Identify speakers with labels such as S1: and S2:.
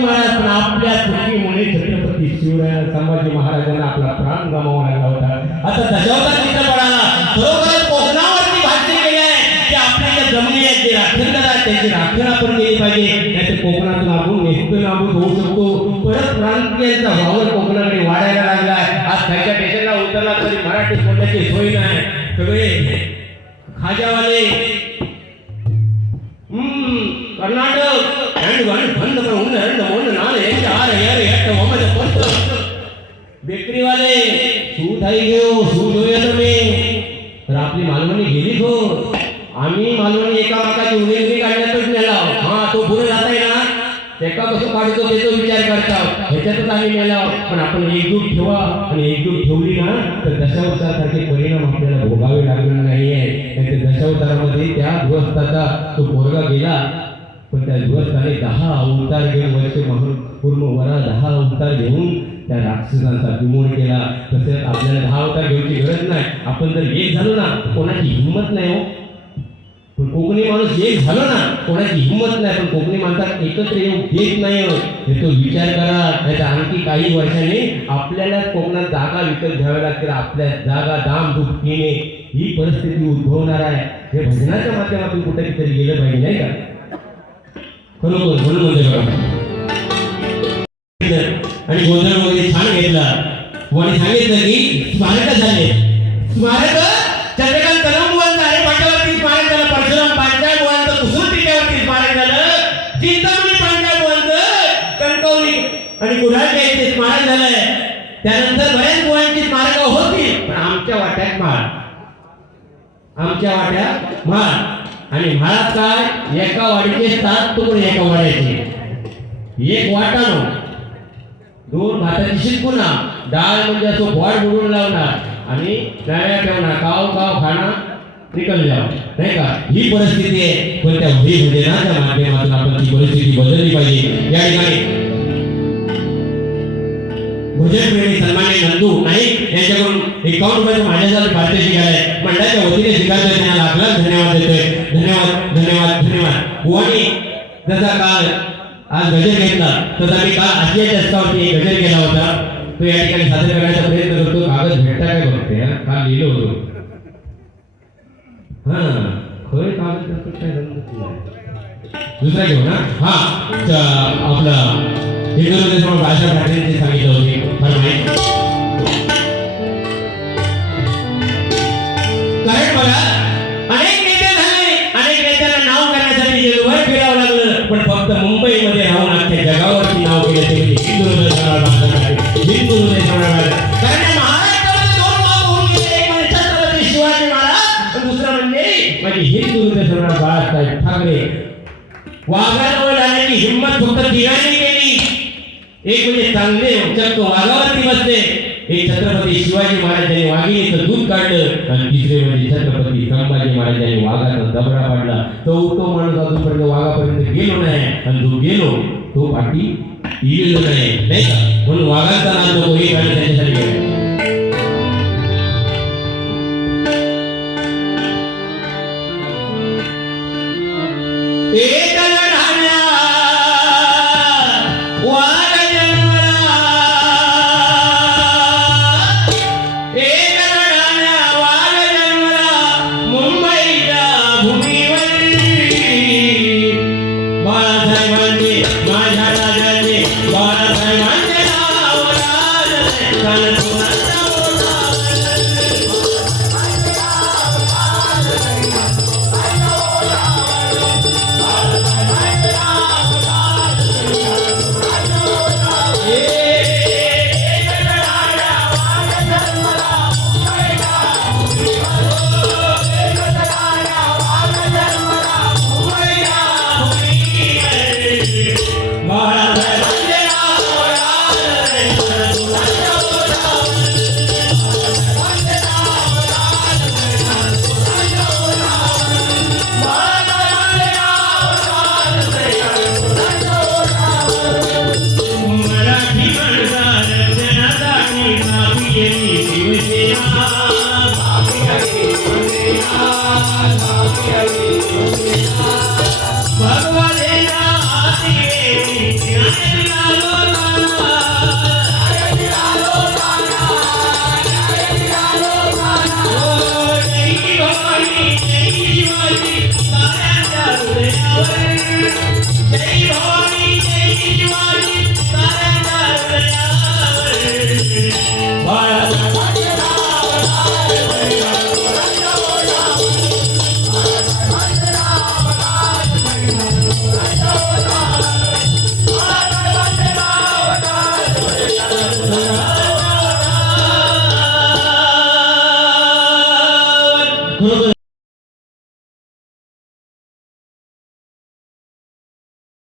S1: महाराज पण आपल्या चुकीमुळे छत्रपती शिवराय संभाजी महाराजांना आपला प्राण गमावा लागला होता. आता दशावतार चित्रपटाला खरोखर कोकणावरती भाष्य केले आहे की आपल्या ज्या जमिनी आहेत जे राखण आहेत त्याची राखण आपण केली पाहिजे. नाहीतर कोकणातून आपण नेस्त नाबूद होऊ शकतो. परत प्रांतीयांचा वावर कोकणाकडे वाढायला लागला. आज खायच्या स्टेशनला उतरला तरी मराठी बोलण्याची सोय नाही. सगळे खाजावाले ह्याच्यातच पण आपण एकजूट ठेवा आणि एकजूट ठेवली ना तर दशावतारासारखे परिणाम आपल्याला भोगावे लागणार नाहीये. नाहीतर दशावतारामध्ये त्या गृहस्थाचा तो पोरगा गेला पण त्या गृहस्थाने दहा अवतार घेऊन वर्ष म्हणून पूर्ण वरा दहा अवतार घेऊन त्या राक्षसांचा विमोड केला. तसेच आपल्याला दहा अवतार घेऊची गरज नाही. आपण जर एक झालो ना कोणाची हिंमत नाही हो. पण कोकणी माणूस एक झालं ना कोणाची हिंमत नाही पण कोकणी माणसात एकत्र येऊ देत नाही याचा विचार करा नाहीतर आणखी काही वर्षांनी आपल्याला कोकणात जागा विकत घ्याव्या लागतील. आपल्या जागा दाम दुपटीने ही परिस्थिती उद्भवणार आहे. हे भजनाच्या माध्यमातून कुठे तरी गेलं पाहिजे नाही का? खरोखर म्हणून म्हणजे आणि गोंधळ वगैरे छान घेतला. आणि सांगितलं की स्मारक झाले. स्मारक त्यानंतर बऱ्याच मुलांची मार्ग होती पण आमच्या वाट्यात माळ आमच्या वाट्यात माळ आणि म्हाळात काय? एका वाडीचे सात तुकडे एका वाड्याचे. एक वाटाणो. दोन भाताची शिलकुना डाळ म्हणजे असं बॉड बुडून लावणार. आणि नळ्या ठेवणार. काव काव खाणार निकल जाव. नाही का? ही परिस्थिती आहे. पण त्या वही भजनाच्या माध्यमातून आपण ती परिस्थिती बदलली पाहिजे. या ठिकाणी भजन प्रेमी सन्मान्य नंदू नाईक यांच्याकडून एकावन्न रुपये माझ्यासाठी भारतीय शिकायला मंडळाच्या वतीने शिकायचं त्यांना लाख धन्यवाद देतोय. धन्यवाद धन्यवाद धन्यवाद. बुवानी जसा काल आज गजर घेतला तसा मी काल आशिया जास्तावरती एक गजर केला होता. तो या ठिकाणी सादर करण्याचा प्रयत्न करतो. कागद भेटता काय बघते काल लिहिलो होतो. हा खय कागद काय जमत दुसरा घेऊ ना? हा आपला हिंदू समोर भाषा पाटील सांगितलं होते. लक्षात बघा. अनेक नेते झाले. अनेक नेत्यांना नाव करण्यासाठी जगभर फिरावं लागलं. पण फक्त मुंबईमध्ये राहून अख्ख्या म्हणजे म्हणजे म्हणजे फक्त तिघांनी केली. एक म्हणजे चांगले चक्क वाघावरती बसले. हे छत्रपती शिवाजी महाराजांनी वाघिणीचं दूध काढलं आणि तिसरे म्हणजे छत्रपती संभाजी महाराजांनी वाघाचा दबडा पाडला. तो तो माणूस अजूनपर्यंत वाघापर्यंत गेलो नाही आणि जो गेलो तो पाठी येईल नाही. का? म्हणून वाघाचा नाद नको हे त्याच्यासाठी Thank you.